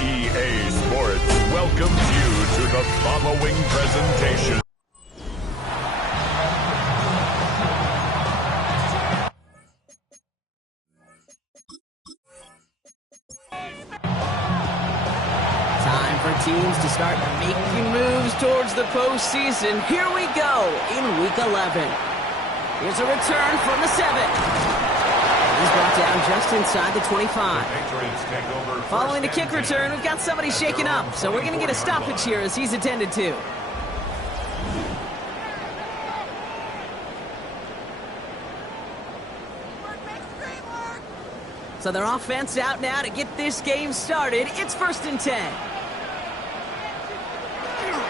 EA Sports welcomes you to the following presentation. Time for teams to start making moves towards the postseason. Here we go in Week 11. Here's a return from the 7. He's brought down just inside the 25. Following the kick return, we've got somebody shaken up, so we're going to get a stoppage here as he's attended to. So their offense out now to get this game started. It's 1st and 10.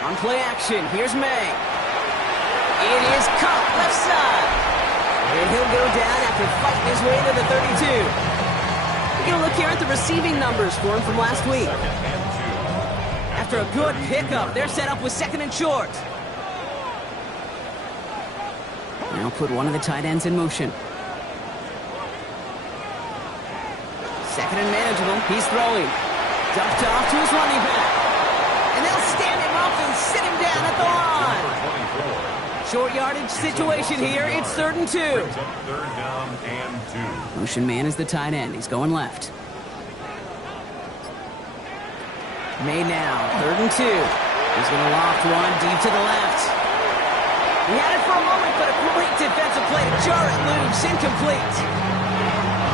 On play action, here's May. It is Cup left side. And he'll go down after fighting his way to the 32. We're going to look here at the receiving numbers for him from last week. After a good pickup, they're set up with 2nd and short. Now put one of the tight ends in motion. 2nd and manageable. He's throwing. Dumped off to his running back. And they'll stand him up and sit him down at the line. Short yardage situation here. It's 3rd and 2. Third down and 2. Motion man is the tight end. He's going left. May now. 3rd and 2. He's going to loft one deep to the left. He had it for a moment, but a great defensive play to jar it loose. Incomplete.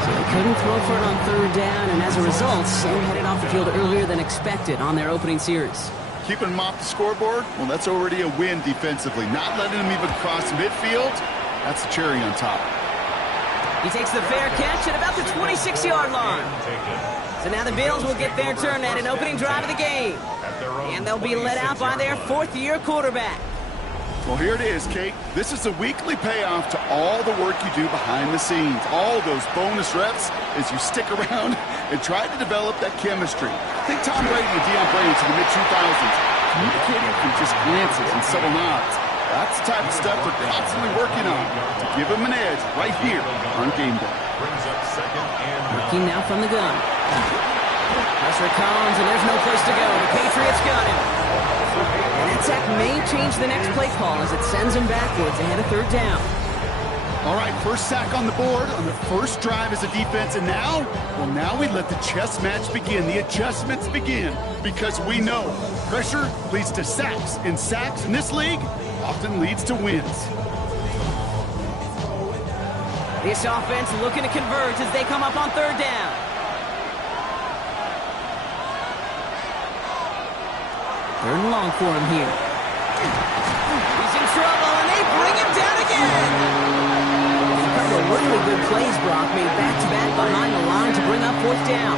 So they couldn't throw for it on 3rd down, and as a result, Sam headed off the field earlier than expected on their opening series. Keeping them off the scoreboard, well, that's already a win defensively. Not letting them even cross midfield, that's the cherry on top. He takes the fair catch at about the 26-yard line. So now the Bills will get their turn at an opening drive of the game. And they'll be led out by their 4th-year quarterback. Well, here it is, Kate. This is a weekly payoff to all the work you do behind the scenes. All those bonus reps as you stick around and try to develop that chemistry. Think Tom Brady and Deion Branch in the mid-2000s. Communicating from just glances and subtle nods. That's the type of stuff they're constantly working on to give them an edge right here on game day. Working now from the gun. Pressure comes, and there's no place to go. The Patriots got him. And that sack may change the next play call as it sends him backwards ahead of 3rd down. All right, first sack on the board on the first drive as a defense, and now, well, now we let the chess match begin. The adjustments begin because we know pressure leads to sacks, and sacks in this league often leads to wins. This offense looking to convert as they come up on 3rd down. Third and long for him here. He's in trouble, and they bring him down again. A couple of really good plays, Brock, made back-to-back behind the line to bring up 4th down.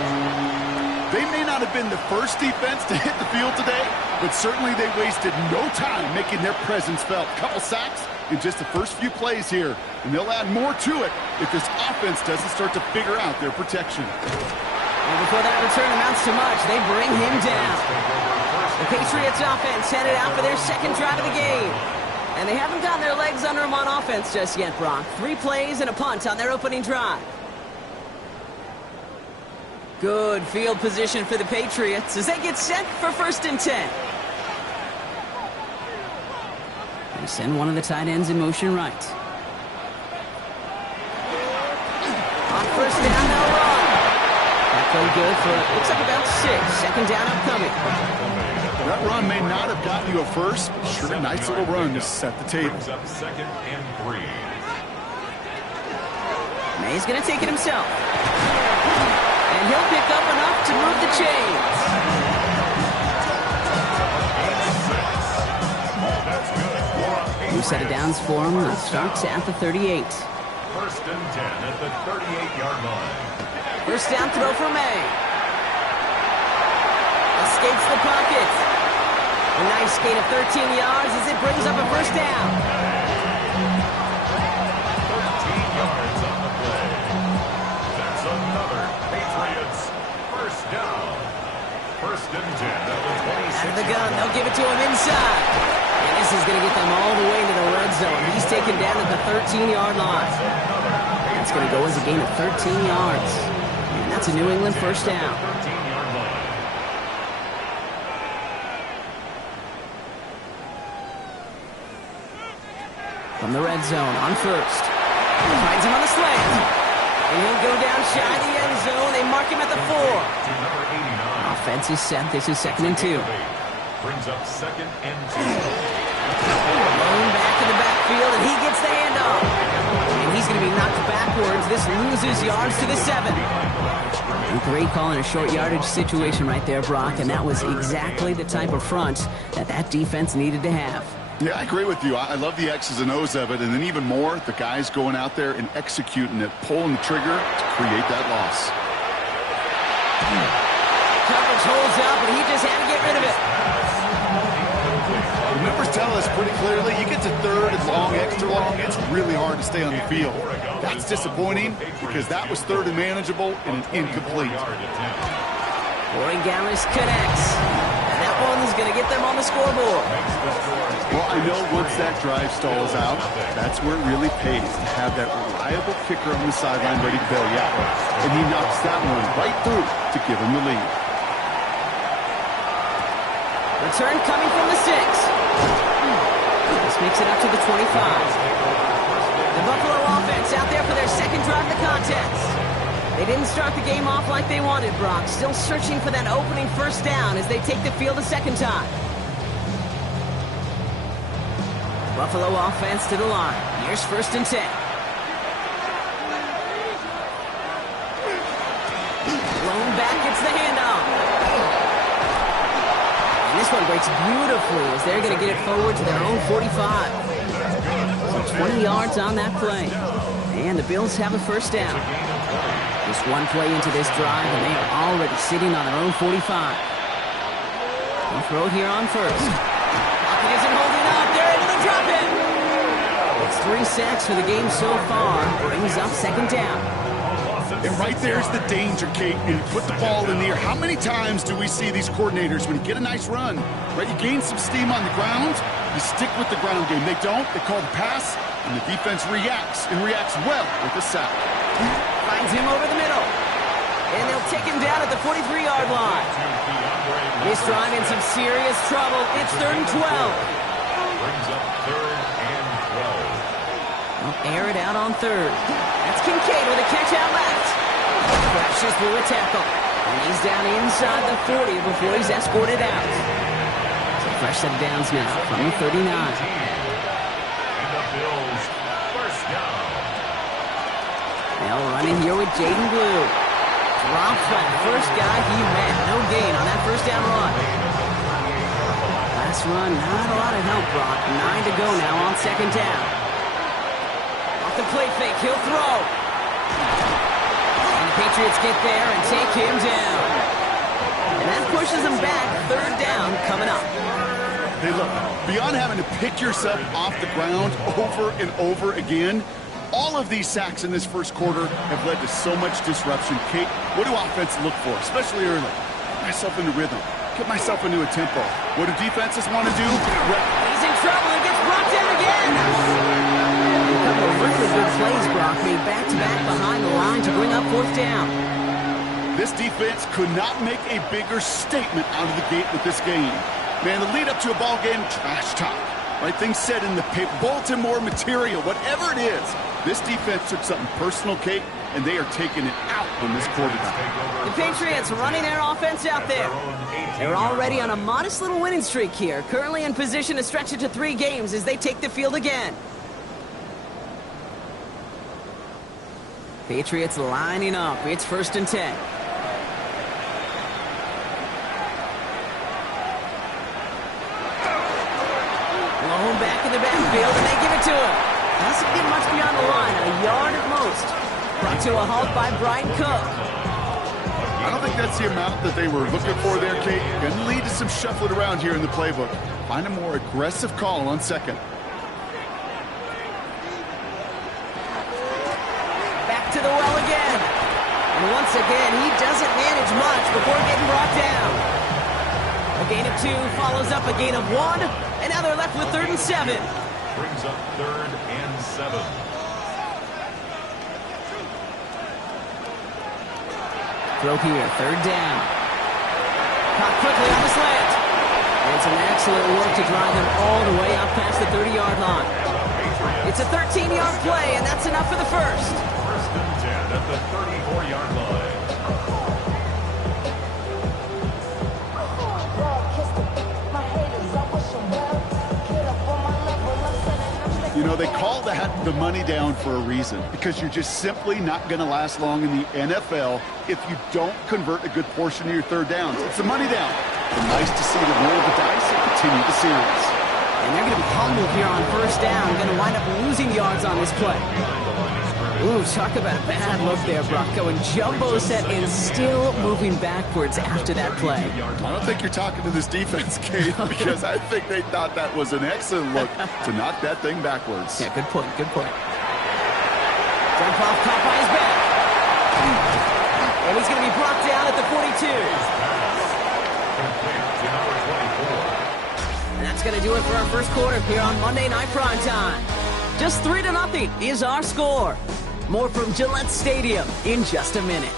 They may not have been the first defense to hit the field today, but certainly they wasted no time making their presence felt. Couple sacks in just the first few plays here, and they'll add more to it if this offense doesn't start to figure out their protection. And before that return amounts to much, they bring him down. The Patriots offense headed out for their 2nd drive of the game. And they haven't gotten their legs under them on offense just yet, Brock. 3 plays and a punt on their opening drive. Good field position for the Patriots as they get set for 1st and 10. They send one of the tight ends in motion right. On 1st down, they'll run. That played good for, looks like about 6. 2nd down upcoming. That run may not have gotten you a first. Sure, a nice little run to set the table. Up 2nd and 3. May's going to take it himself. And he'll pick up enough to move the chains. New set of downs for him. That starts at the 38. 1st and 10 at the 38-yard line. 1st down throw for May. Escapes the pocket. A nice gain of 13 yards as it brings up a 1st down. Out of the gun, they'll give it to him inside. And this is going to get them all the way into the red zone. He's taken down at the 13-yard line. That's going to go as a gain of 13 yards. And that's a New England first down. From the red zone on first. Finds him on the slant. And he'll go down shy of the end zone. They mark him at the 4. Offense is set. This is 2nd and 2. Brings up 2nd and 2. Lone back in the backfield, and he gets the handoff. And he's going to be knocked backwards. This loses yards to the 7. And great call in a short yardage situation right there, Brock. And that was exactly the type of front that defense needed to have. Yeah, I agree with you. I love the X's and O's of it, and then even more, the guys going out there and executing it, pulling the trigger to create that loss. Coverage holds up, and he just had to get rid of it. The numbers tell us pretty clearly, you get to 3rd and long, extra long, it's really hard to stay on the field. That's disappointing because that was 3rd and manageable and an incomplete. Corey Gallis connects. And that one is going to get them on the scoreboard. Well, I know once that drive stalls out, that's where it really pays to have that reliable kicker on the sideline ready to bail you out. And he knocks that one right through to give him the lead. Return coming from the 6. This makes it up to the 25. The Buffalo offense out there for their second drive of the contest. They didn't start the game off like they wanted, Brock. Still searching for that opening first down as they take the field a second time. Buffalo offense to the line. Here's 1st and 10. Blown back gets the handoff. And this one breaks beautifully as they're going to get it forward to their own 45. So 20 yards on that play. And the Bills have a first down. Just one play into this drive, and they are already sitting on their own 45. They'll throw it here on first. Pocket isn't holding up. They're able to drop it. It's 3 sacks for the game so far. Brings up 2nd down. And right there's the danger, Kate. And you put the ball in the air. How many times do we see these coordinators, when you get a nice run, right, you gain some steam on the ground, you stick with the ground game. They don't. They call the pass, and the defense reacts, and reacts well with a sack. Finds him over the middle. And they'll take him down at the 43-yard line. This drive in some serious trouble. It's 3rd and 12. Brings up 3rd and 12. They'll air it out on 3rd. That's Kincaid with a catch out left. Crashes through a tackle. And he's down inside the 40 before he's escorted out. So fresh set of downs now from the 39. And the Bills first down. They'll run in here with Jaden Blue. Drops by the first guy he met. No gain on that first down run. Last run, not a lot of help, Brock. 9 to go now on 2nd down. Off the play fake, he'll throw. And the Patriots get there and take him down. And that pushes them back. 3rd down coming up. Hey, look, beyond having to pick yourself off the ground over and over again, all of these sacks in this first quarter have led to so much disruption. Kate, what do offenses look for, especially early? Get myself into rhythm. Get myself into a tempo. What do defenses want to do? He's in trouble and gets brought down again. A couple of really good plays, Brock, made back-to-back behind the line to bring up 4th down. This defense could not make a bigger statement out of the gate with this game. Man, the lead up to a ball game, trash talk. Right, things said in the paper, bulletin board material, whatever it is. This defense took something personal, Kate, and they are taking it out on this quarterback. The Patriots running their offense out there. They're already on a modest little winning streak here, currently in position to stretch it to 3 games as they take the field again. Patriots lining up. It's 1st and 10. Blown back in the backfield, and they give it to him. Doesn't get much beyond the line, a yard at most. Brought to a halt by Brian Cook. I don't think that's the amount that they were looking for there, Kate. Going to lead to some shuffling around here in the playbook. Find a more aggressive call on 2nd. Back to the well again. And once again, he doesn't manage much before getting brought down. A gain of 2 follows up a gain of 1, and now they're left with 3rd and 7. Brings up 3rd and 7. Throw here, 3rd down. Caught quickly on the slant. And some excellent work to drive them all the way up past the 30-yard line. It's a 13-yard play, and that's enough for the first. 1st and 10 at the 34-yard line. You know, they call that the money down for a reason, because you're just simply not going to last long in the NFL if you don't convert a good portion of your 3rd downs. It's the money down. But nice to see them roll the dice and continue the series. And they're going to be humbled here on 1st down. Going to wind up losing yards on this play. Ooh, talk about a bad look there, Brock. Going jumbo set and still moving backwards after that play. I don't think you're talking to this defense, Kate, because I think they thought that was an excellent look to knock that thing backwards. Yeah, good point, good point. Jump off, caught by his back. And he's going to be brought down at the 42. And that's going to do it for our first quarter here on Monday Night Primetime. Just 3-0 is our score. More from Gillette Stadium in just a minute.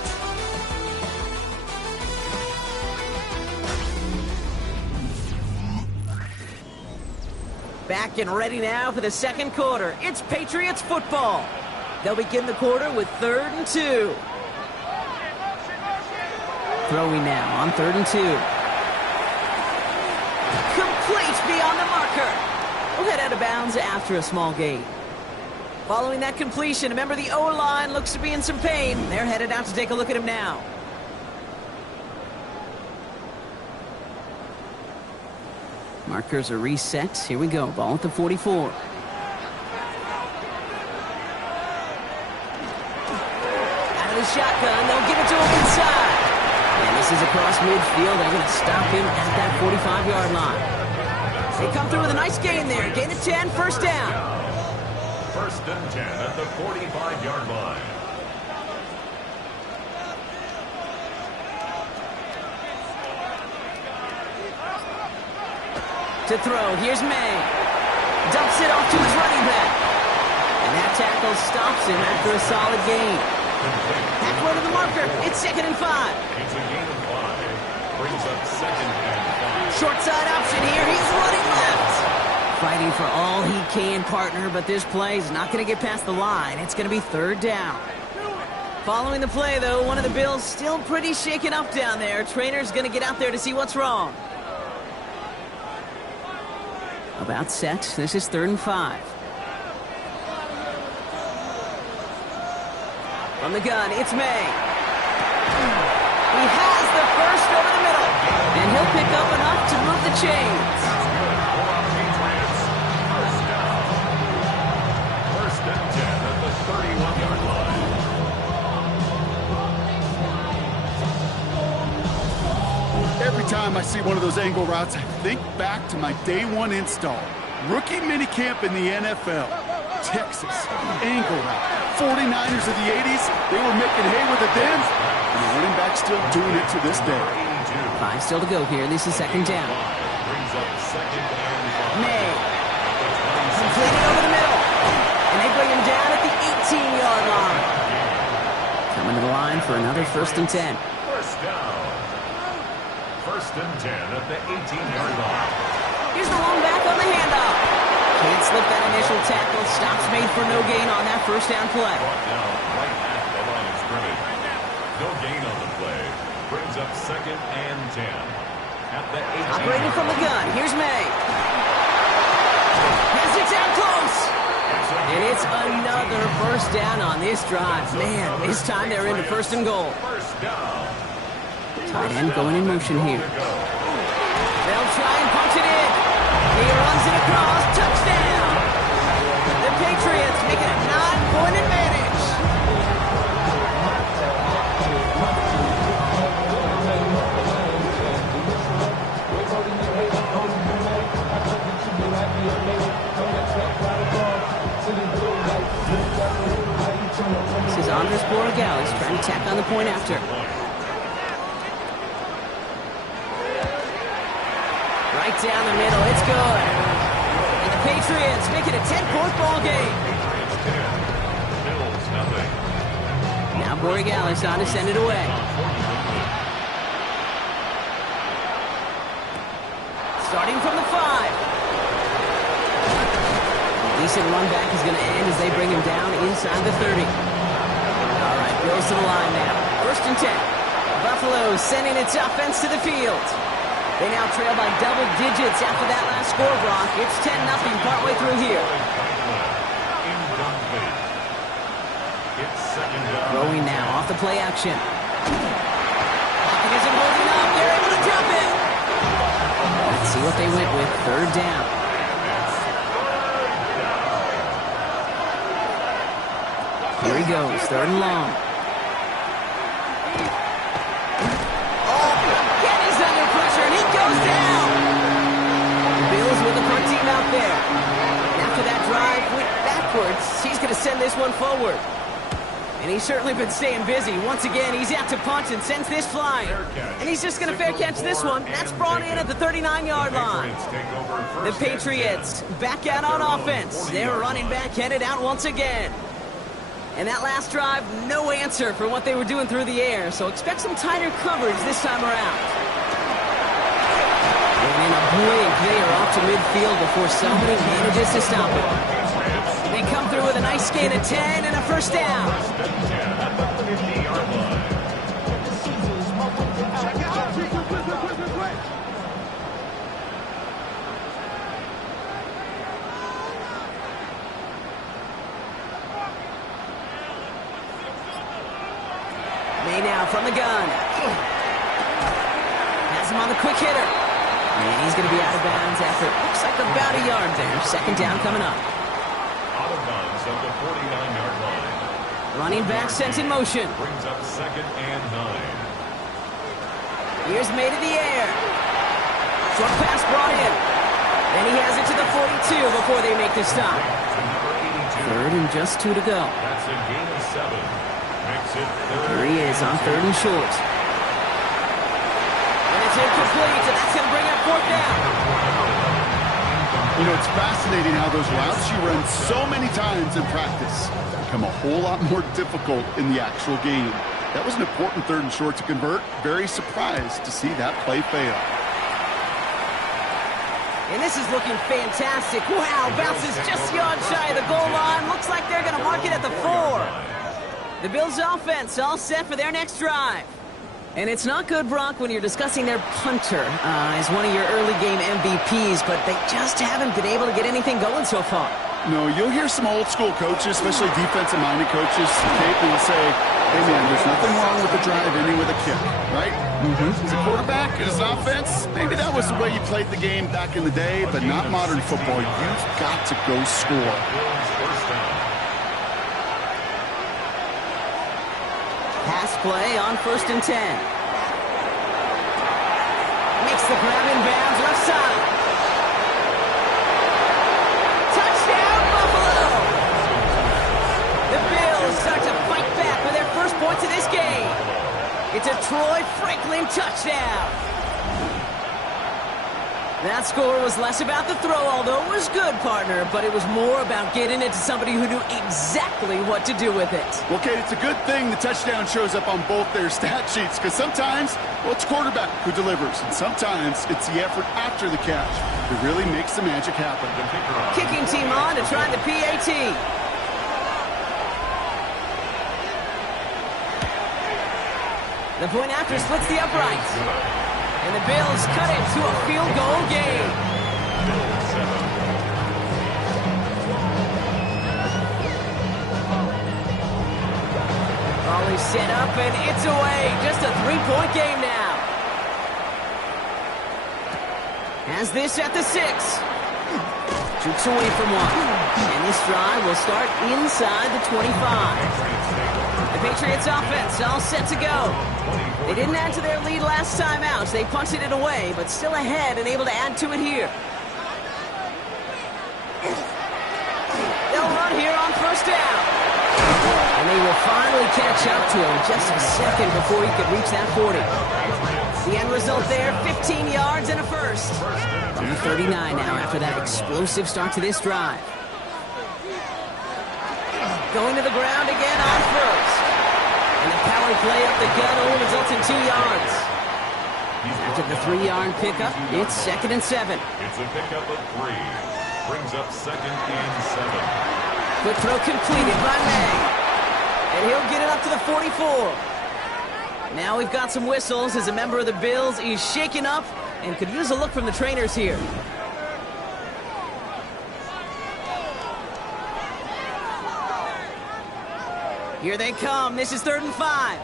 Back and ready now for the second quarter. It's Patriots football. They'll begin the quarter with 3rd and 2. Throwing now on 3rd and 2. Complete beyond the marker. We'll head out of bounds after a small gain. Following that completion, remember the O-line looks to be in some pain. They're headed out to take a look at him now. Markers are reset. Here we go. Ball at the 44. Out of the shotgun. They'll give it to him inside. And this is across midfield. They're going to stop him at that 45-yard line. They come through with a nice gain there. Gain of 10, 1st down. 1st and 10 at the 45-yard line. To throw, here's May. Dumps it off to his running back. And that tackle stops him after a solid gain. Halfway to the marker, it's 2nd and 5. It's a gain of 5. Brings up 2nd and 5. Short side option here, he's running left. Fighting for all he can, partner, but this play is not going to get past the line. It's going to be 3rd down. Following the play, though, one of the Bills still pretty shaken up down there. Trainer's going to get out there to see what's wrong. About set. This is 3rd and 5. From the gun, it's May. He has the first over the middle, and he'll pick up enough to move the chains. Every time I see one of those angle routes, I think back to my day 1 install. Rookie minicamp in the NFL. Texas, angle route. 49ers of the 80s, they were making hay with it then, and the running back still doing it to this day. 5 still to go here. This is 2nd down. May. Completed over the middle. And they bring him down at the 18-yard line. Coming to the line for another 1st and 10. 1st down. 1st and 10 at the 18-yard line. Here's the long back on the handoff. Can't slip that initial tackle. Stops made for no gain on that 1st down play. Brought down right at the line of scrimmage. No gain on the play. Brings up 2nd and 10 at the 18. Operating from the gun. Here's May. Has it down close. And it's another 1st down on this drive. Man, this time they're into 1st and goal. 1st down. Tight end going in motion here. They'll try and punch it in. He runs it across. Touchdown. The Patriots make it a 9-point advantage. This is Andres Borregales trying to tack on the point after. down the middle. It's good. And the Patriots make it a 10-point ball game. Bills nothing. Now Borregales on to send it away. Starting from the 5. Decent run back is going to end as they bring him down inside the 30. All right, Bills to the line now. 1st and 10. Buffalo sending its offense to the field. They now trail by double digits after that last score, Brock. It's 10-0 partway through here. It's 2nd down. Throwing now off the play action. Pocket isn't holding up. They're able to drop it. Let's see what they went with. 3rd down. Here he goes. 3rd and long. Again, he's under pressure, and he goes down. The Bills with the punt team out there. And after that drive went backwards, he's going to send this one forward. And he's certainly been staying busy. Once again, he's out to punt and sends this flying. And he's just going to fair catch this one. That's brought in at the 39-yard line. The Patriots back out on offense. They're running back headed out once again. And that last drive, no answer for what they were doing through the air. So expect some tighter coverage this time around. And in a blink, they are off to midfield before somebody manages to stop it. They come through with a nice gain of 10 and a 1st down. May now from the gun. Has him on the quick hitter. And he's going to be out of bounds after it looks like about a yard there. 2nd down coming up. Out of bounds at the 49-yard line. Running back sent in motion. Brings up 2nd and 9. Here's made in the air. Short pass brought in. Then he has it to the 42 before they make the stop. 3rd and just 2 to go. That's a gain of 7. Makes it 3rd. Here he is on 3rd and short. And it's incomplete, and that's going to bring up 4th down. You know, it's fascinating how those routes you run so many times in practice become a whole lot more difficult in the actual game. That was an important 3rd and short to convert. Very surprised to see that play fail. And this is looking fantastic. Wow, bounces just yards shy of the goal line. Looks like they're going to mark it at the 4. The Bills' offense all set for their next drive. And it's not good, Brock, when you're discussing their punter as one of your early game MVPs, but they just haven't been able to get anything going so far. No, you'll hear some old school coaches, especially defensive-minded coaches, Kate, will say, hey, man, there's nothing wrong with the drive ending with a kick, right? As a quarterback, as an offense, maybe that was the way you played the game back in the day, but not modern football. You've got to go score. Pass play on 1st and 10. Makes the grab in bounds left side. Touchdown, Buffalo! The Bills start to fight back with their first points of this game. It's a Troy Franklin touchdown. That score was less about the throw, although it was good, partner, but it was more about getting it to somebody who knew exactly what to do with it. Well, Kate, it's a good thing the touchdown shows up on both their stat sheets, because sometimes, well, it's quarterback who delivers, and sometimes it's the effort after the catch that really makes the magic happen. Kicking team on to try the PAT. The point after splits the uprights. And the Bills cut it to a field goal game. Ball is set up and it's away. Just a 3-point game now. Has this at the 6. Shoots away from one. And this drive will start inside the 25. The Patriots offense all set to go. They didn't add to their lead last time out. They punted it away, but still ahead and able to add to it here. They'll run here on 1st down. And they will finally catch up to him just a second before he could reach that 40. The end result there, 15 yards and a first. From the 39 now after that explosive start to this drive. Going to the ground again on first. And the power play up the gut only results in 2 yards. After the 3-yard pickup, it's 2nd and 7. It's a pickup of 3. Brings up 2nd and 7. Quick throw completed by May. And he'll get it up to the 44. Now we've got some whistles as a member of the Bills is shaken up and could use a look from the trainers here. Here they come. This is 3rd and 5.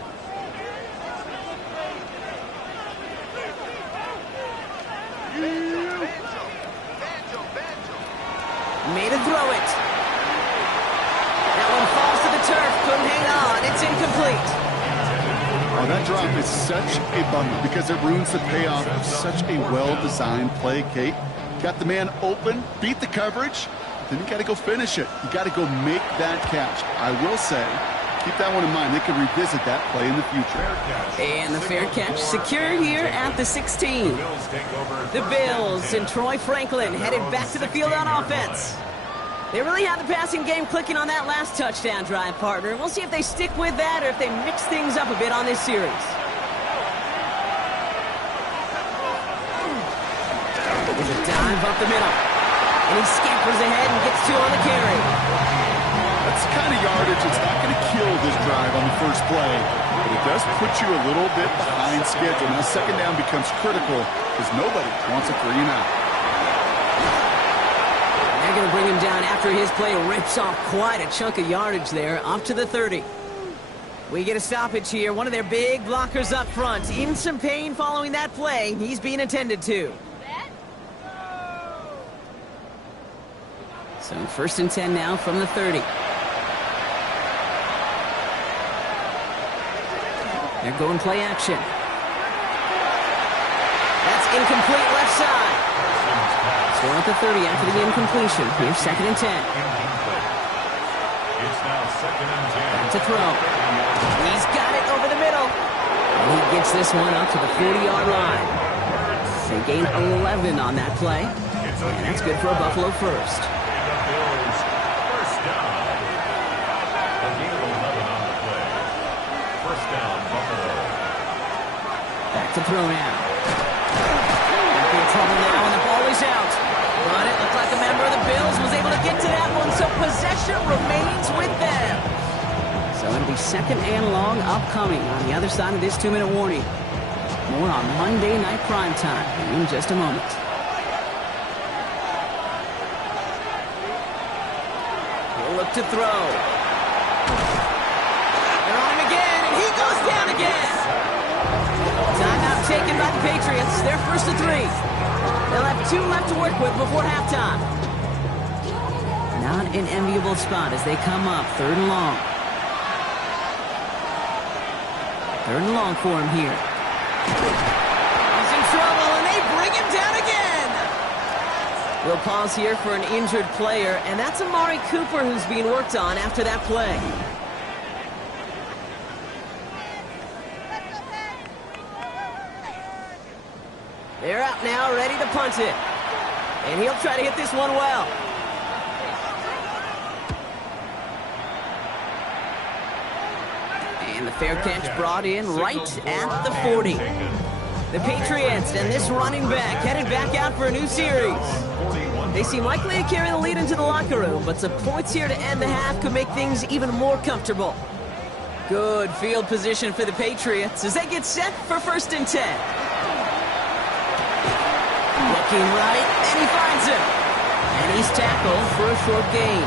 Made a throw it. That one falls to the turf. Couldn't hang on. It's incomplete. Oh, that drop is such a bummer because it ruins the payoff of such a well-designed play, Kate. Got the man open, beat the coverage, then you got to go finish it. You got to go make that catch. I will say, keep that one in mind. They can revisit that play in the future. And the fair catch secured here at the 16. The Bills and Troy Franklin headed back to the field on offense. They really had the passing game clicking on that last touchdown drive, partner. We'll see if they stick with that or if they mix things up a bit on this series. With a dive up the middle. And he scampers ahead and gets 2 on the carry. That's the kind of yardage that's not going to kill this drive on the first play, but it does put you a little bit behind schedule. Now, 2nd down becomes critical because nobody wants a 3-and-out. They're going to bring him down after his play rips off quite a chunk of yardage there, up to the 30. We get a stoppage here. One of their big blockers up front. In some pain following that play. He's being attended to. So 1st and 10 now from the 30. They're going play action. That's incomplete left side. Still at the 30 after the incompletion. Here's 2nd and 10. It's now 2nd and 10. Back to throw. He's got it over the middle. And he gets this one up to the 40-yard line. They gain 11 on that play. And that's good for a Buffalo first. The Bills first down. A gain of 11 on the play. First down, Buffalo. Back to throw now. Back in trouble now, and the ball is out. But it looked like a member of the Bills was able to get to that one, so possession remains with them. So it'll be 2nd and long upcoming on the other side of this 2-minute warning. More on Monday Night Primetime in just a moment. He'll look to throw. They're on him again, and he goes down again. Timeout taken by the Patriots. They're 1st and 3. They'll have 2 left to work with before halftime. Not an enviable spot as they come up 3rd and long. 3rd and long for him here. He's in trouble, and they bring him down again. We'll pause here for an injured player, and that's Amari Cooper who's being worked on after that play. They're out now, ready to punt it. And he'll try to hit this one well. And the fair catch brought in right at the 40. The Patriots and this running back headed back out for a new series. They seem likely to carry the lead into the locker room, but some points here to end the half could make things even more comfortable. Good field position for the Patriots as they get set for 1st and 10. Looking right, and he finds him. And he's tackled for a short gain.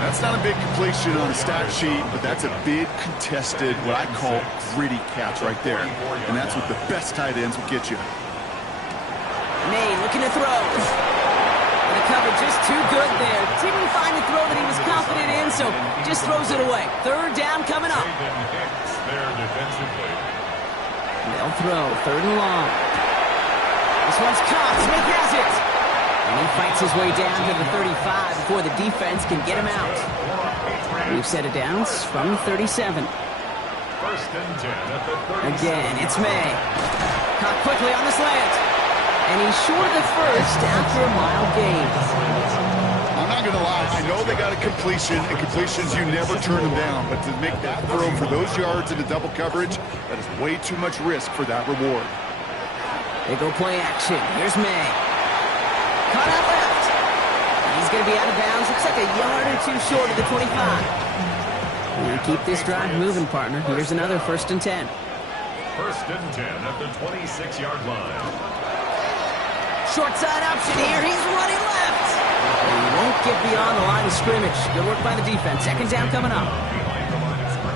That's not a big completion on the stat sheet, but that's a big contested, what I call gritty catch right there. And that's what the best tight ends will get you. May looking to throw. And the coverage is too good there. Didn't find the throw that he was confident in, so just throws it away. 3rd down coming up. They'll throw 3rd and long. This one's caught. Smith has it. And he fights his way down to the 35 before the defense can get him out. We've set it down from 37. First and 10 at the 37. Again, it's May. Caught quickly on the slant. And he's short of the first after a mile gain. I'm not going to lie. I know they got a completion, and completions, you never turn them down. But to make that throw for those yards into double coverage, that is way too much risk for that reward. They go play action. Here's May. Caught out left. He's going to be out of bounds. Looks like a yard or two short of the 25. We keep this drive moving, partner. Here's another first and 10. First and 10 at the 26-yard line. Short side option here. He's running left. He won't get beyond the line of scrimmage. Good work by the defense. Second down coming up.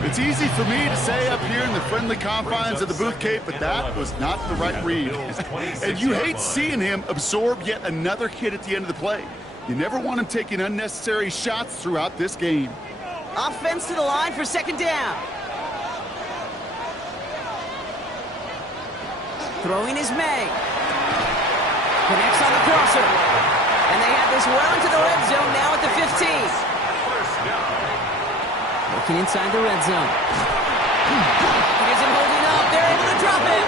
It's easy for me to say up here in the friendly confines of the booth, Kate, but that was not the right read. And you hate seeing him absorb yet another hit at the end of the play. You never want him taking unnecessary shots throughout this game. Offense to the line for second down. Throwing is May. Connects on the crosser. And they have this well into the red zone now at the 15. Looking inside the red zone. He isn't holding up. They're able to drop it.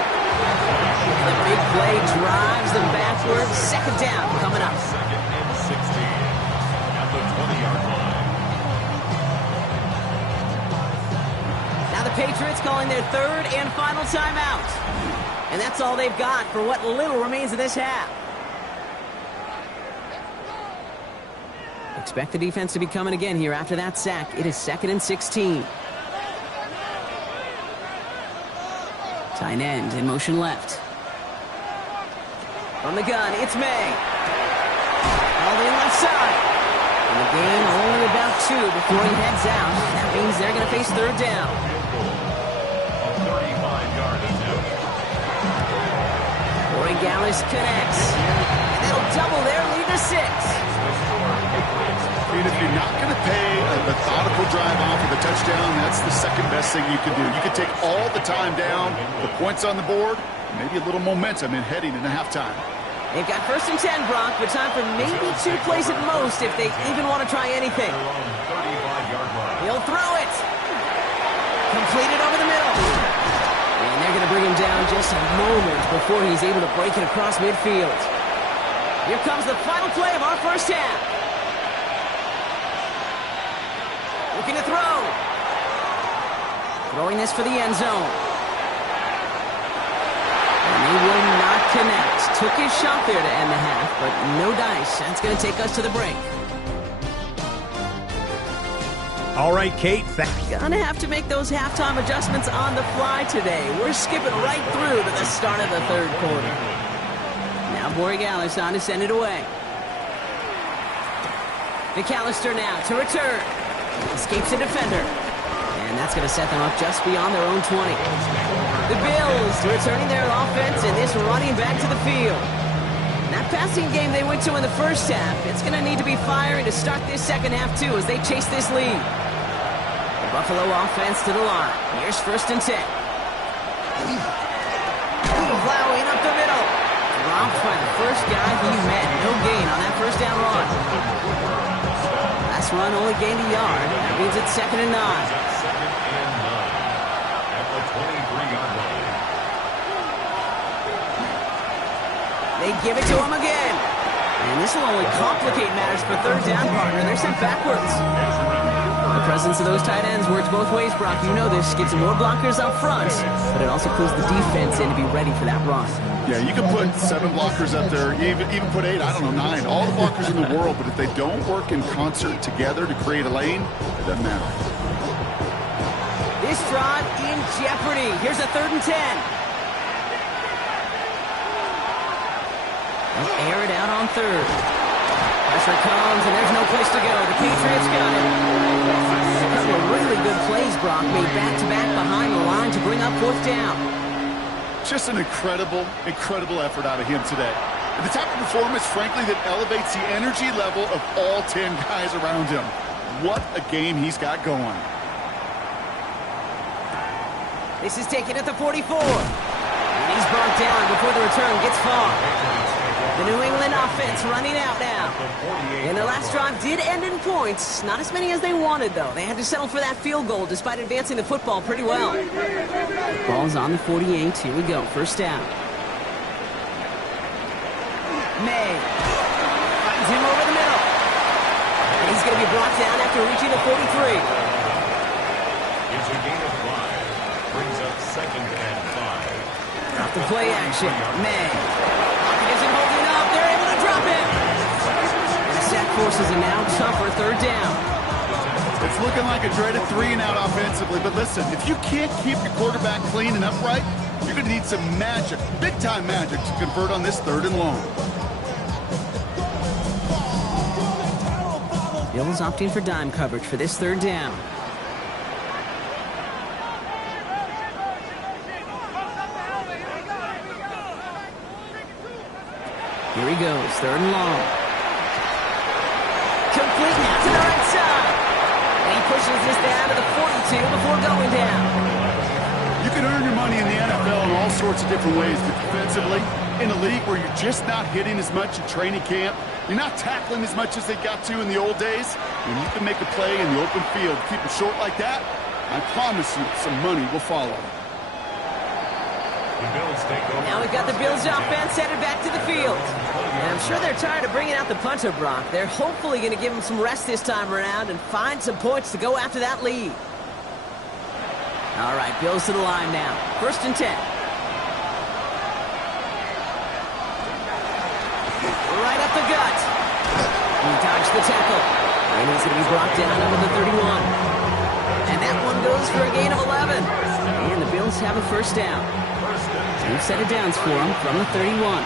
And the big play drives them backwards. Second down coming up. Second and 16 at the 20-yard line. Now the Patriots calling their third and final timeout. And that's all they've got for what little remains of this half. Expect the defense to be coming again here after that sack. It is second and 16. Tight end in motion left. From the gun, it's May. All in left side. And the gain only about 2 before he heads out. That means they're going to face third down. A 35-yard attempt. Corey Gallis connects. And that'll double their lead to 6. I mean, if you're not going to pay a methodical drive off of a touchdown, that's the second best thing you can do. You can take all the time down, the points on the board, maybe a little momentum in heading into halftime. They've got first and 10, Brock, but time for maybe 2 plays at most if they even want to try anything. 35-yard line. He'll throw it. Completed over the middle. And they're going to bring him down just a moment before he's able to break it across midfield. Here comes the final play of our first half. Looking to throw. Throwing this for the end zone. And they will not connect. Took his shot there to end the half, but no dice. That's going to take us to the break. All right, Kate. Gonna have to make those halftime adjustments on the fly today. We're skipping right through to the start of the third quarter. Now Borregales on to send it away. McAllister now to return. Escapes a defender. And that's going to set them up just beyond their own 20. The Bills returning their offense and this running back to the field. That passing game they went to in the first half, it's going to need to be firing to start this second half too as they chase this lead. The Buffalo offense to the line. Here's first and 10. Plowing up the middle. Dropped by the first guy he met. No gain on that first down run. Last run only gained a yard. That means it's second and 9. Second and 9 at the 23-yard line. They give it to him again. And this will only complicate matters for third down, partner. They're sent backwards. The presence of those tight ends works both ways, Brock. You know this. Gives them more blockers up front, but it also clues the defense in to be ready for that run. Yeah, you can put 7 blockers up there, even put 8, I don't know, 9, all the blockers in the world, but if they don't work in concert together to create a lane, it doesn't matter. This drive in jeopardy. Here's a third and 10. They'll air it out on third. Pressure comes, and there's no place to go. The Patriots got it. A couple of really good plays, Brock, made back-to-back behind the line to bring up fourth down. Just an incredible effort out of him today. And the type of performance, frankly, that elevates the energy level of all 10 guys around him. What a game he's got going. This is taken at the 44. And he's brought down before the return gets far. The New England offense running out now. And their last drive did end in points. Not as many as they wanted, though. They had to settle for that field goal despite advancing the football pretty well. Ball's on the 48. Here we go. First down. May finds him over the middle. And he's going to be brought down after reaching the 43. It's a gain of 5. Brings up 2nd and 5. Off the play action. May. Pocket isn't holding up. They're able to drop it. And the sack forces a now tougher 3rd down. It's looking like a dreaded 3-and-out offensively, but listen, if you can't keep your quarterback clean and upright, you're going to need some magic, big-time magic, to convert on this 3rd and long. Bills opting for dime coverage for this 3rd down. Here he goes, 3rd and long. Complete now to the right side. And he pushes this down to the 42 before going down. You can earn your money in the NFL in all sorts of different ways, but defensively, in a league where you're just not hitting as much in training camp, you're not tackling as much as they got to in the old days, when you can make a play in the open field, keep it short like that, I promise you some money will follow. The Bills take over. Now we've got the Bills offense headed back to the field. And I'm sure they're tired of bringing out the punter, Brock. They're hopefully going to give him some rest this time around and find some points to go after that lead. All right, Bills to the line now. 1st and 10. Right up the gut. He dodged the tackle. And he's going to be brought down under the 31. And that one goes for a gain of 11. And the Bills have a 1st down. 2 set of downs for him from the 31.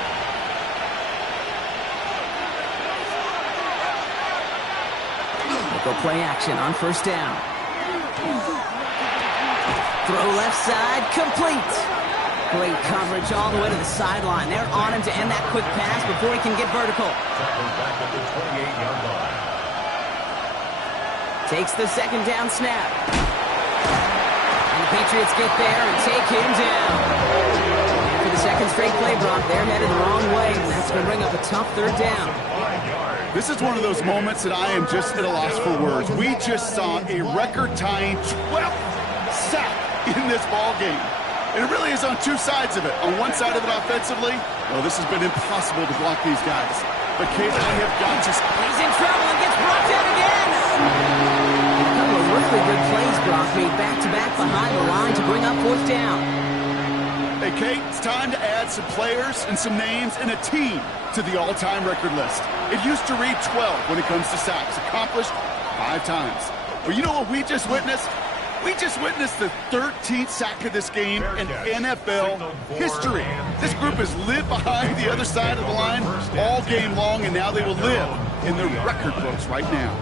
Go play action on 1st down. Throw left side, complete. Great coverage all the way to the sideline. They're on him to end that quick pass before he can get vertical. Back at the 28-yard line. Takes the 2nd down snap. And the Patriots get there and take him down. And for the 2nd straight play, Brock, they're headed the wrong way, and that's going to bring up a tough 3rd down. This is one of those moments that I am just at a loss for words. We just saw a record-tying 12th sack in this ball game. And it really is on 2 sides of it. On one side of it offensively, well, this has been impossible to block these guys. But Kate, I have got to... He's in trouble and gets brought down again. A couple of really good plays, Brock, made back-to-back behind the line to bring up 4th down. Hey, Kate, it's time to add some players and some names and a team to the all-time record list. It used to read 12 when it comes to sacks, accomplished 5 times. But you know what we just witnessed? We just witnessed the 13th sack of this game in NFL history. This group has lived behind the other side of the line all game long, and now they will live in the record books right now.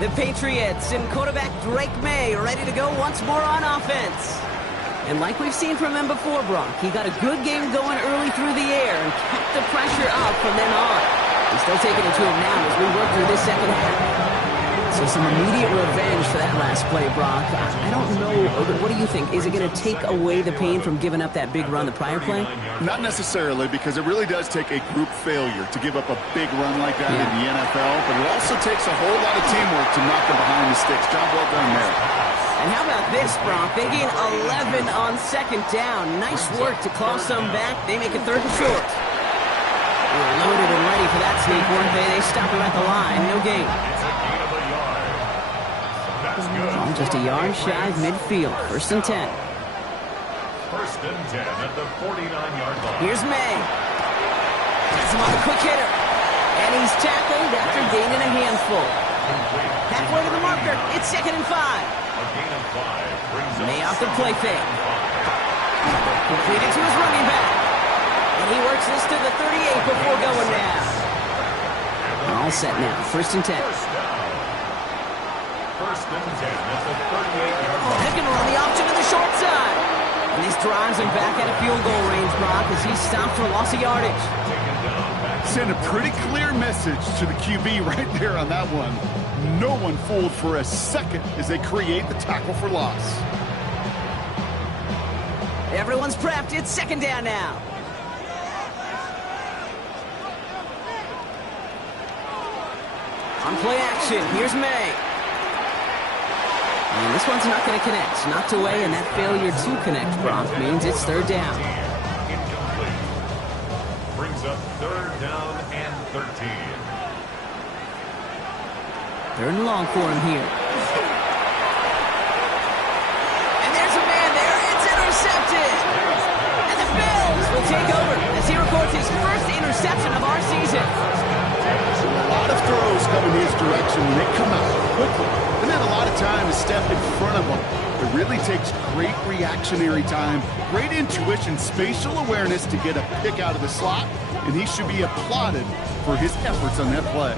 The Patriots and quarterback Drake May ready to go once more on offense. And like we've seen from him before, Brock, he got a good game going early through the air and kept the pressure up from then on. He's still taking it to him now as we work through this 2nd half. So some immediate revenge for that last play, Brock. I don't know. What do you think? Is it going to take away the pain from giving up that big run the prior play? Not necessarily, because it really does take a group failure to give up a big run like that in the NFL. But it also takes a whole lot of teamwork to knock them behind the sticks. Job well done there. And how about this, Brock? They gain 11 on 2nd down. Nice work to claw some back. They make it 3rd and short. They're loaded and ready for that sneak, weren't they? They stop him at the line. No gain. It's a gain of a yard. That's good. Well, just a yard shy of midfield. 1st and 10. 1st and 10 at the 49-yard line. Here's May. Gets him on the quick hitter. And he's tackled after gaining a handful. Halfway to the marker. It's 2nd and 5. A gain of 5 brings up May off the play fake. Completed to his running back. And he works this to the 38 before going down. All set now. 1st and 10. 1st and 10 at the 38-yard line. They're going to run the option to the short side. And this drives him back at a field goal range, Brock, as he stopped for loss of yardage. Send a pretty clear message to the QB right there on that one. No one fooled for a second as they create the tackle for loss. Everyone's prepped. It's 2nd down now. On play action, here's May. And this one's not going to connect. Knocked away, and that failure to connect, Brock, means it's third down. Incomplete. Brings up third down and 13. Third and long for him here. And there's a man there. It's intercepted. And the Bills will take over as he records his first interception of our season. A lot of throws coming his direction, and they come out quickly. And then a lot of time to step in front of him. It really takes great reactionary time, great intuition, spatial awareness to get a pick out of the slot, and he should be applauded for his efforts on that play.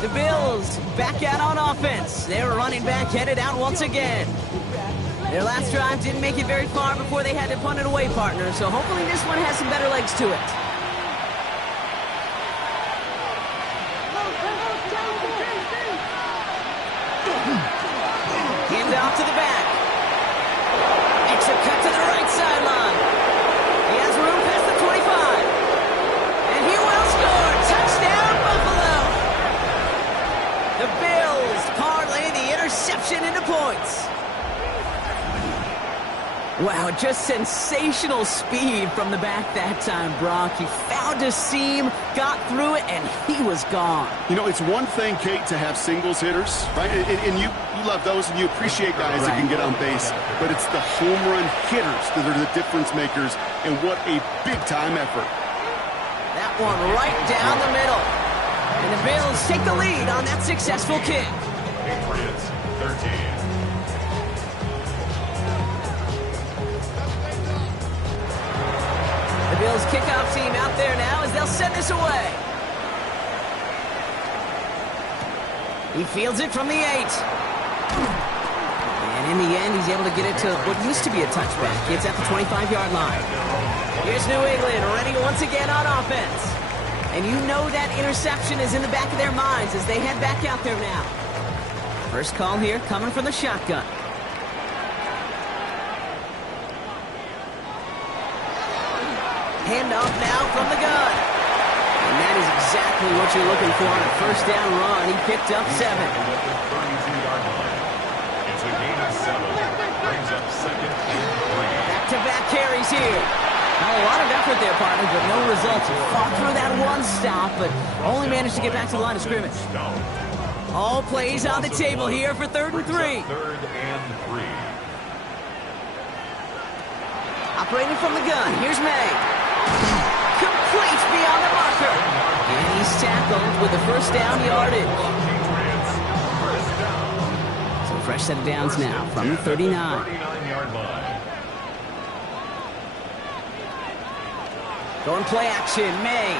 The Bills back out on offense. Their running back headed out once again. Their last drive didn't make it very far before they had to punt it away, partner, so hopefully this one has some better legs to it. Hand off to the back. Makes a cut to the right sideline. He has room past the 25. And he will score. Touchdown, Buffalo. The Bills parlay the interception into points. Wow, just sensational speed from the back that time, Brock. He found a seam, got through it, and he was gone. You know, it's one thing, Kate, to have singles hitters, right? And you love those, and you appreciate guys that can get on base. But it's the home run hitters that are the difference makers, and what a big-time effort. That one right down the middle. And the Bills take the lead on that successful kick. Patriots 13. The Bills kickoff team out there now as they'll send this away. He fields it from the 8. And in the end, he's able to get it to what used to be a touchback. It's at the 25-yard line. Here's New England ready once again on offense. And you know that interception is in the back of their minds as they head back out there now. First call here coming from the shotgun. Handoff now from the gun. And that is exactly what you're looking for on a first down run. He picked up 7. It's a gain of 7. Brings up second and 3. Back-to-back carries here. Now, a lot of effort there, partner, but no results. He fought through that one stop, but only managed to get back to the line of scrimmage. All plays on the table here for third and 3. Third and 3. Operating from the gun, here's May. Complete beyond the marker. And he's tackled with the first down yardage. So fresh set of downs now from the 39. 39-yard line. Going play action, May.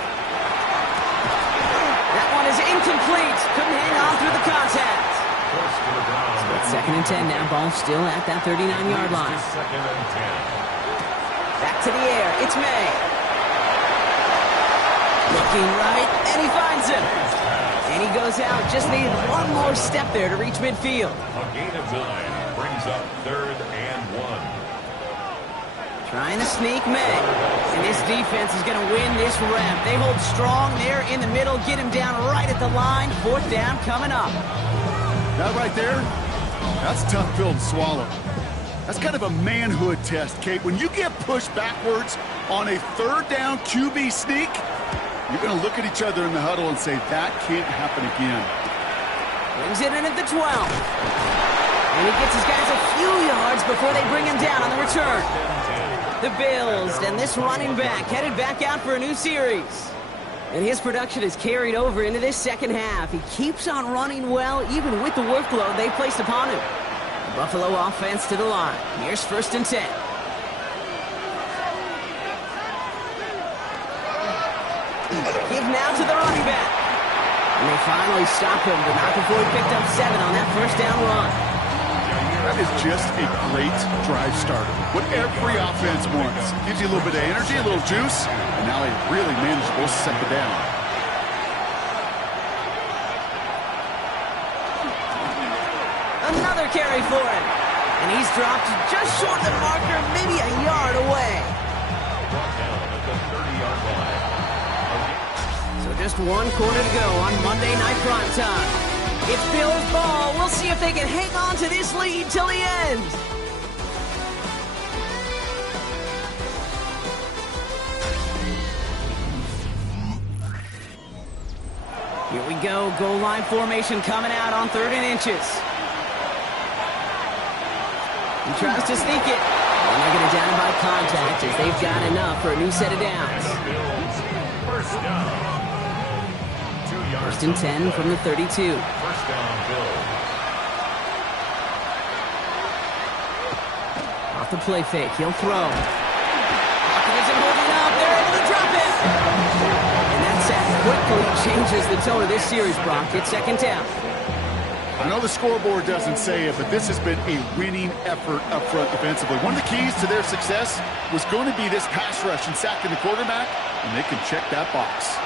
That one is incomplete. Couldn't hang on through the contact. Forced to the ground. So it's second and 10 now. Ball still at that 39-yard line. Second and 10. Back to the air. It's May. Looking right, and he finds him. And he goes out. Just needed one more step there to reach midfield. A gain of 9 brings up third and 1. Trying to sneak May. And this defense is going to win this rep. They hold strong there in the middle. Get him down right at the line. Fourth down coming up. That right there, that's a tough pill to swallow. That's kind of a manhood test, Kate. When you get pushed backwards on a third down QB sneak, you're going to look at each other in the huddle and say, that can't happen again. Brings it in at the 12. And he gets his guys a few yards before they bring him down on the return. The Bills and this running back headed back out for a new series. And his production is carried over into this second half. He keeps on running well, even with the workload they placed upon him. The Buffalo offense to the line. Here's first and 10. Give now to the running back. And they finally stop him, but not before he picked up 7 on that first down run. That is just a great drive starter. What every offense wants. Gives you a little bit of energy, a little juice, and now a really manageable second down. Another carry for him. And he's dropped just short of the marker, maybe a yard away. Brought down at the 30-yard line. So just one quarter to go on Monday Night Primetime. It's Bills ball. We'll see if they can hang on to this lead till the end. Here we go. Goal line formation coming out on 3rd and inches. He tries to sneak it. And they're going to down him by contact as they've got enough for a new set of downs. First down. 1st and 10 from the 32. First down, Bills. Off the play fake, he'll throw. Pocket isn't holding up. They're able to drop it. And that sack quickly changes the tone of this series, Brock. It's 2nd down. I know the scoreboard doesn't say it, but this has been a winning effort up front defensively. One of the keys to their success was going to be this pass rush and sacking the quarterback, and they can check that box.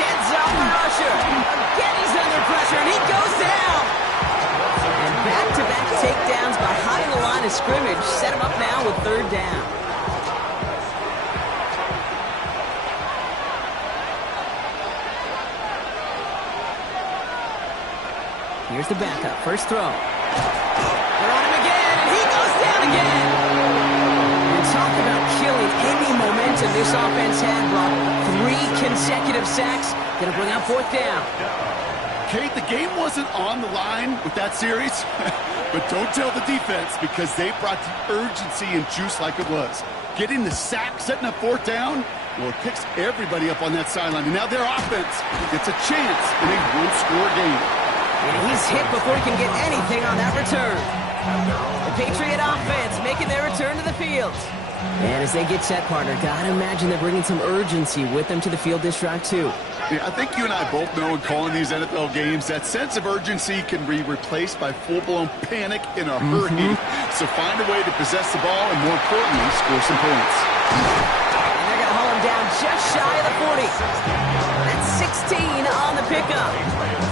Sheds off the rusher. Again, he's under pressure, and he goes down. And back-to-back takedowns behind the line of scrimmage set him up now with 3rd down. Here's the backup. First throw. They're on him again, and he goes down again. And talk about killing any momentum this offense had, Brock. 3 consecutive sacks. Going to bring out 4th down. Kate, the game wasn't on the line with that series, but don't tell the defense because they brought the urgency and juice like it was. Getting the sack, setting up 4th down, well, it picks everybody up on that sideline. And now their offense gets a chance in a one-score game. And he's hit before he can get anything on that return. The Patriot offense making their return to the field. And as they get set, partner, gotta imagine they're bringing some urgency with them to the field this drive, too. Yeah, I think you and I both know in calling these NFL games that sense of urgency can be replaced by full-blown panic in a hurry. So find a way to possess the ball and, more importantly, score some points. And they're going to haul him down just shy of the 40. That's 16 on the pickup.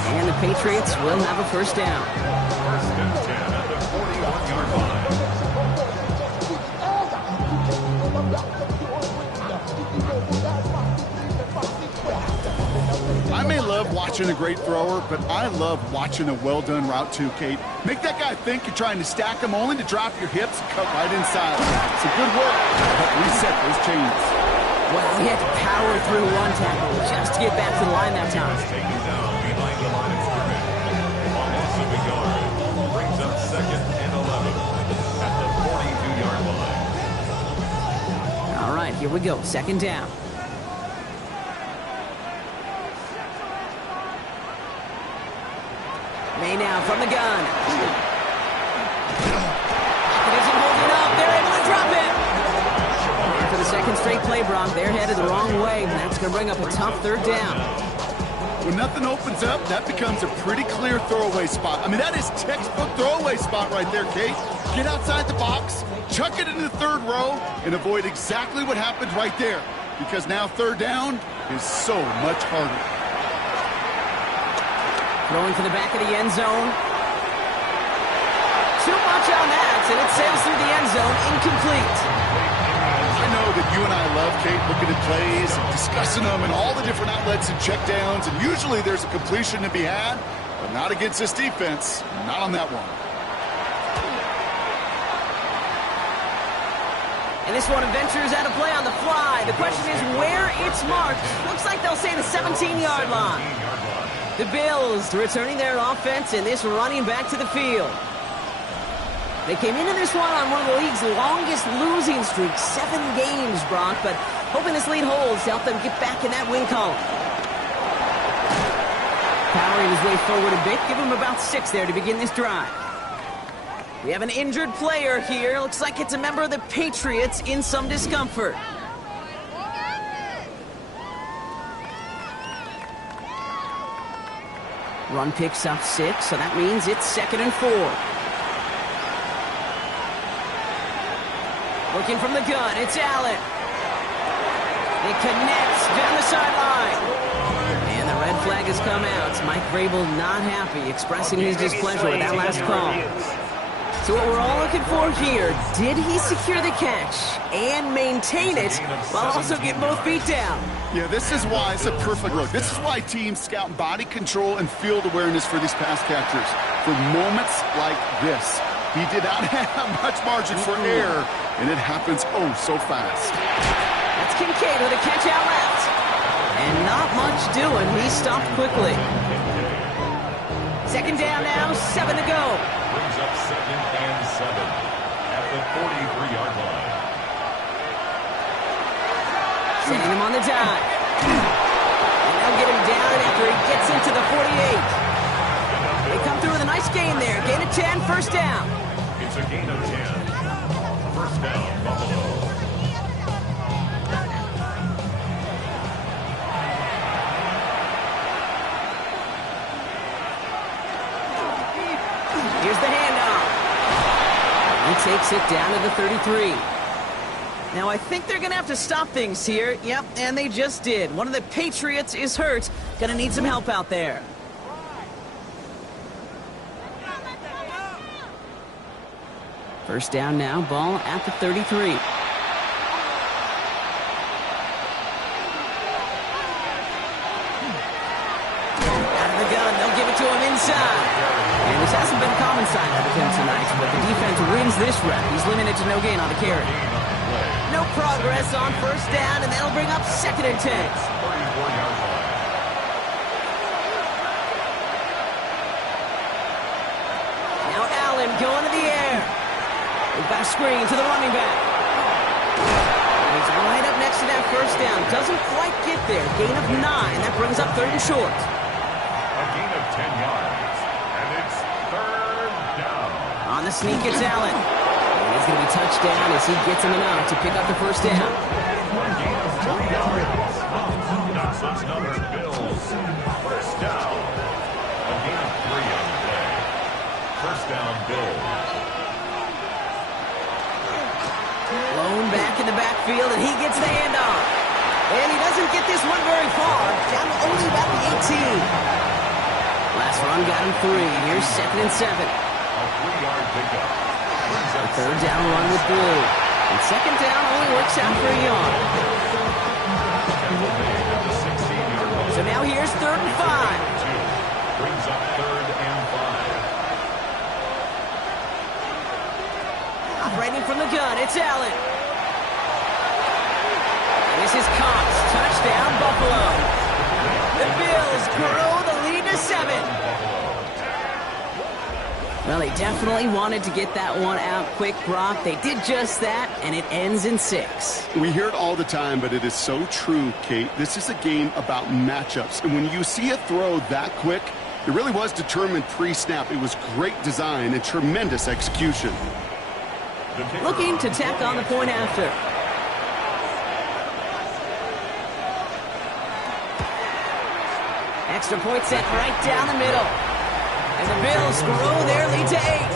And the Patriots will have a 1st down. 1st and 10 at the 41-yard line. I may love watching a great thrower, but I love watching a well-done route too, Kate. Make that guy think you're trying to stack him only to drop your hips and cut right inside. It's a good work to help reset those chains. Well, he had to power through one tackle just to get back to the line that time. Taken down behind the line of scrimmage. On loss of a yard. Brings up 2nd and 11 at the 42-yard line. All right, here we go. 2nd down. May now from the gun. It isn't holding up. They're able to drop it. And for the 2nd straight play, Brock, they're headed the wrong way, and that's going to bring up a tough 3rd down. When nothing opens up, that becomes a pretty clear throwaway spot. I mean, that is textbook throwaway spot right there, Kate. Get outside the box, chuck it into the 3rd row, and avoid exactly what happened right there. Because now 3rd down is so much harder. Throwing to the back of the end zone. Too much on that, and it sails through the end zone, incomplete. I know that you and I love, Kate, looking at plays, and discussing them, and all the different outlets and checkdowns, and usually there's a completion to be had, but not against this defense, not on that one. And this one ventures out of play on the fly. The question is where it's marked. Looks like they'll say the 17-yard line. The Bills returning their offense and this running back to the field. They came into this one on one of the league's longest losing streaks, 7 games, Brock, but hoping this lead holds to help them get back in that win column. Powering his way forward a bit, give him about 6 there to begin this drive. We have an injured player here. Looks like it's a member of the Patriots in some discomfort. Run picks up 6, so that means it's 2nd and 4. Looking from the gun, it's Allen. It connects down the sideline. And the red flag has come out. Mike Vrabel not happy, expressing his displeasure with that last call. So what we're all looking for here, did he secure the catch and maintain it while also getting both feet down? Yeah, this is why it's a perfect look. This is why teams scout body control and field awareness for these pass catchers. For moments like this, he did not have much margin for error, and it happens oh so fast. That's Kincaid with a catch out left. And not much doing. He stopped quickly. Second down now, 7 to go. Brings up 2nd and 7 at the 43-yard line. Sending him on the dive. And they'll get him down after he gets into the 48. They come through with a nice gain there. Gain of 10, first down. It's a gain of 10. First down, Buffalo. Here's the handoff. He takes it down to the 33. Now, I think they're going to have to stop things here. Yep, and they just did. One of the Patriots is hurt. Going to need some help out there. First down now, ball at the 33. Out of the gun, they'll give it to him inside. And this hasn't been a common sign out of him tonight, but the defense wins this rep. He's limited to no gain on the carry. No progress on first down, and that'll bring up 2nd and 10. 34-yard line. Now Allen going to the air. We've got a screen to the running back. He's right up next to that first down. Doesn't quite get there. Gain of 9. That brings up 3rd and short. A gain of 10 yards. And it's 3rd down. On the sneak, it's Allen. And he's going to be touched down as he gets him enough to pick up the first down. A gain of 3 yards. Nonsense number Bills. First down. A gain of 3 on the play. First down, Bills. Blown back in the backfield, and he gets the handoff. And he doesn't get this one very far. Down to only about the 18. Last run got him 3. Here's 2nd and 7. A 3-yard pickup. Brings up 3rd down run with Blue. And 2nd down only works out for a yard. tackle made at the 16-yard line. So now here's 3rd and 5. Brings up 3rd and 5. Operating from the gun, it's Allen. And this is Cox. Touchdown, Buffalo. The Bills grow the lead to 7. Well, they definitely wanted to get that one out quick, Brock. They did just that, and it ends in 6. We hear it all the time, but it is so true, Kate. This is a game about matchups. And when you see a throw that quick, it really was determined pre-snap. It was great design and tremendous execution. Looking to tack on the point after. Extra point set right down the middle. And the Bills grow their lead to 8.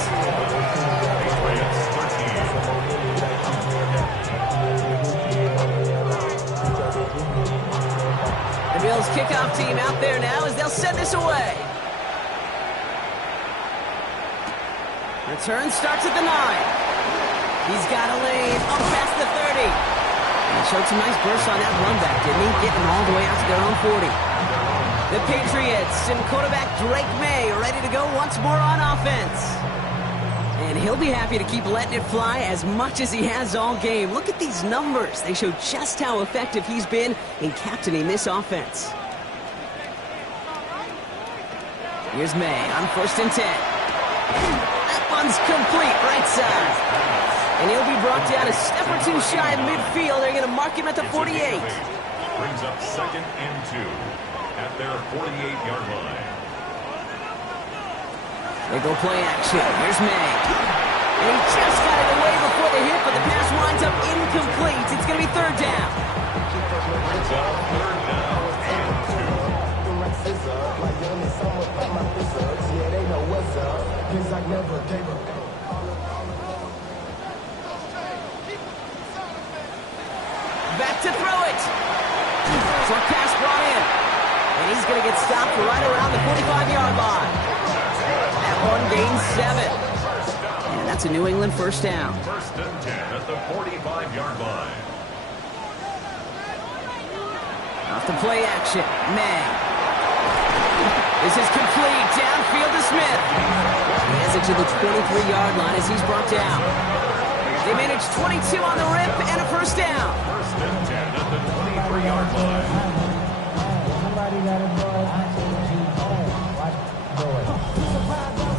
Patriots 13. The Bills kickoff team out there now as they'll send this away. Return starts at the 9. He's got a lane up past the 30. And he showed some nice bursts on that run back, didn't he? Getting them all the way out to their own 40. The Patriots and quarterback Drake May ready to go once more on offense. And he'll be happy to keep letting it fly as much as he has all game. Look at these numbers. They show just how effective he's been in captaining this offense. Here's May on 1st and 10. That one's complete, right side. And he'll be brought down a step or two shy of midfield. They're going to mark him at the 48. Brings up 2nd and 2 at their 48-yard line. They go play action. Here's May. And he just got it away before the hit, but the pass winds up incomplete. It's going to be 3rd down. Brings up 3rd down and 2. Back to throw it. Short pass brought in. And he's going to get stopped right around the 45-yard line. That one gains 7. And that's a New England first down. 1st and 10 at the 45-yard line. Off the play action. May. This is complete. Downfield to Smith. He has it to the 23-yard line as he's brought down. They manage 22 on the rip and a first down. First and 10 at the 23-yard line.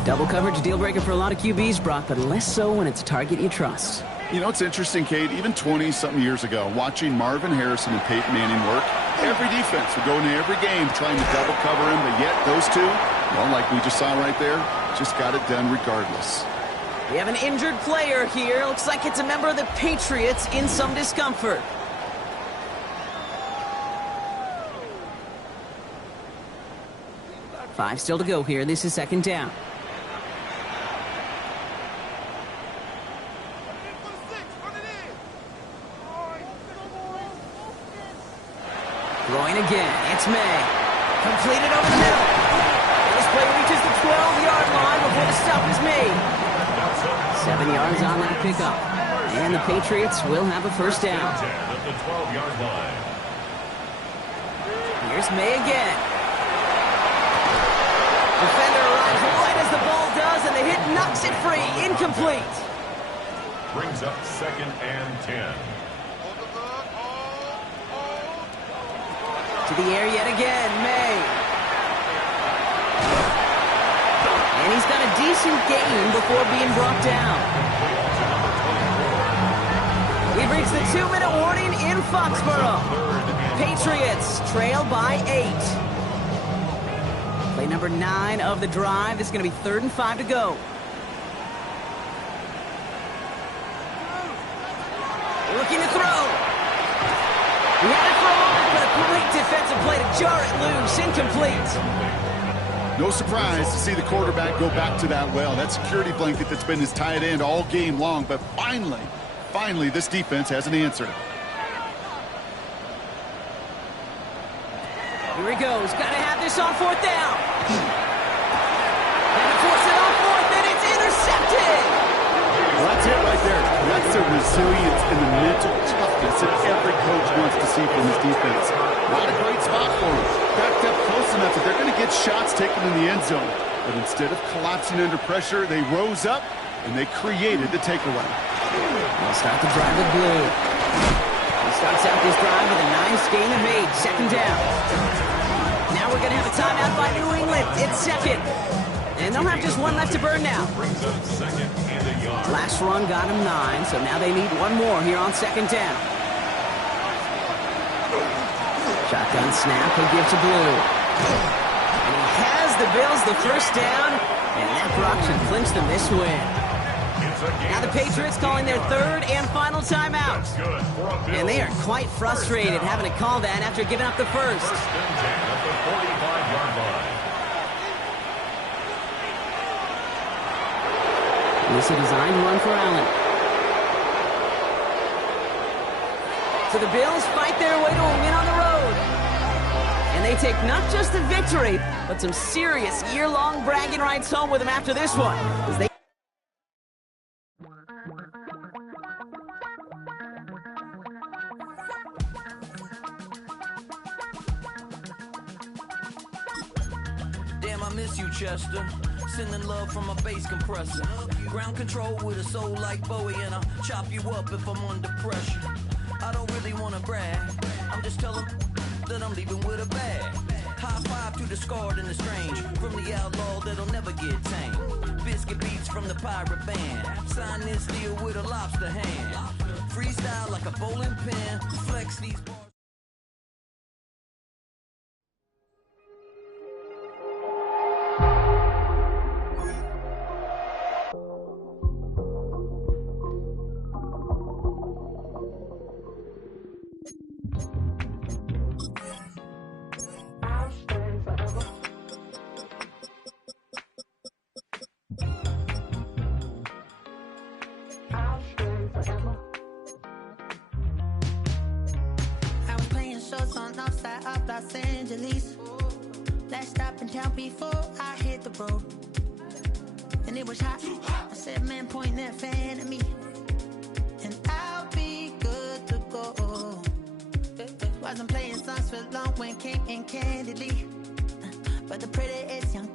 Double coverage deal breaker for a lot of QBs, Brock, but less so when it's a target you trust. You know, it's interesting, Kate, even 20-something years ago, watching Marvin Harrison and Peyton Manning work, every defense would go into every game trying to double cover him, but yet those two, well, like we just saw right there, just got it done regardless. We have an injured player here. Looks like it's a member of the Patriots in some discomfort. Five still to go here. This is second down. Throwing again. It's May. Completed over the middle. This play reaches the 12-yard line before the stop is made. 7 yards on that pickup. And the Patriots will have a first down. At the 12-yard line. Here's May again. Defender arrives right as the ball does, and the hit knocks it free. Incomplete. Brings up second and 10. To the air yet again, May. And he's got a decent gain before being brought down. We've reached the 2-minute warning in Foxborough. Patriots trail by 8. Play number 9 of the drive. This is going to be 3rd and 5 to go. Looking to throw. He had it for a moment, but a great defensive play to jar it loose. Incomplete. No surprise to see the quarterback go back to that well. That security blanket that's been his tight end all game long, but finally, this defense has an answer. Here he goes. Got to have this on 4th down. And to force it on 4th, and it's intercepted. Well, that's it right there. That's the resilience and the mental toughness that every coach wants to see from his defense. Not a great spot for him. Backed up close enough that they're going to get shots taken in the end zone. But instead of collapsing under pressure, they rose up and they created the takeaway. They'll start the drive with Blue. He starts out this drive with a nice gain of 8. Second down. Now we're going to have a timeout by New England. It's second. And they'll have just one left to burn now. Brings up second and a yard. Last run got him 9, so now they need one more here on second down. Shotgun snap, he'll give to Blue. And he has the Bills the first down, and that Brock should clinch them this win. Now the Patriots calling their 3rd and final timeout. And they are quite frustrated having to call that after giving up the first. First and 10 at the 45-yard line. This is a designed run for Allen. So the Bills fight their way to a win on the road. And they take not just the victory, but some serious year-long bragging rights home with them after this one. As they I miss you, Chester. Sending love from a bass compressor. Ground control with a soul like Bowie, and I'll chop you up if I'm under pressure. I don't really want to brag. I'm just telling that I'm leaving with a bag. High five to the scarred and the strange. From the outlaw that'll never get tamed. Biscuit beats from the pirate band. Sign this deal with a lobster hand. Freestyle like a bowling pin. Flex these bars. Los Angeles. Last stop in town before I hit the road. And it was hot. I said, man, point that fan at me. And I'll be good to go. Wasn't playing songs for long when came in candidly. But the prettiest young